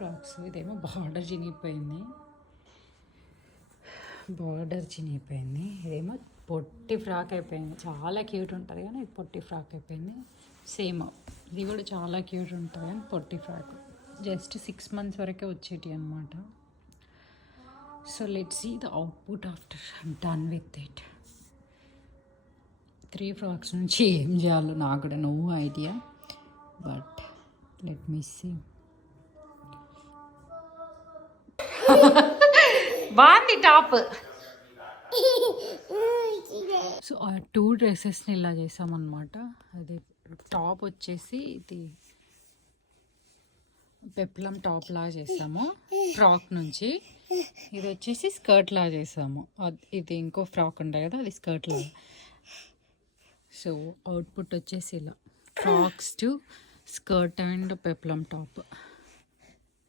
Frocks. ఇదేమో border చినిగిపోయింది. ఇదేమో పొట్టి frock అయిపోయింది. చాలా క్యూట్ ఉంటుంది కానీ ఇది పొట్టి ఫ్రాక్ అయిపోయింది. సేమ్ ఇది కూడా చాలా క్యూట్ ఉంటుంది కానీ పొట్టి ఫ్రాక్. జస్ట్ 6 months వరకే వచ్చేటి అనమాట. So let's see the output after I'm done with it. 3 frocks నుంచి ఏం చేయాలో నాకు కూడా no idea, but let me see. బాగుంది టాప్. సో ఆ 2 డ్రెస్సెస్ని ఇలా చేసామన్నమాట. అది టాప్ వచ్చేసి ఇది పెప్లం టాప్ లాగా చేసాము ఫ్రాక్ నుంచి. ఇది వచ్చేసి స్కర్ట్ లాగా చేసాము. ఇది ఇంకో ఫ్రాక్ ఉండే కదా, అది స్కర్ట్ లాగా. సో అవుట్పుట్ వచ్చేసి ఇలా frocks to skirt and peplum top.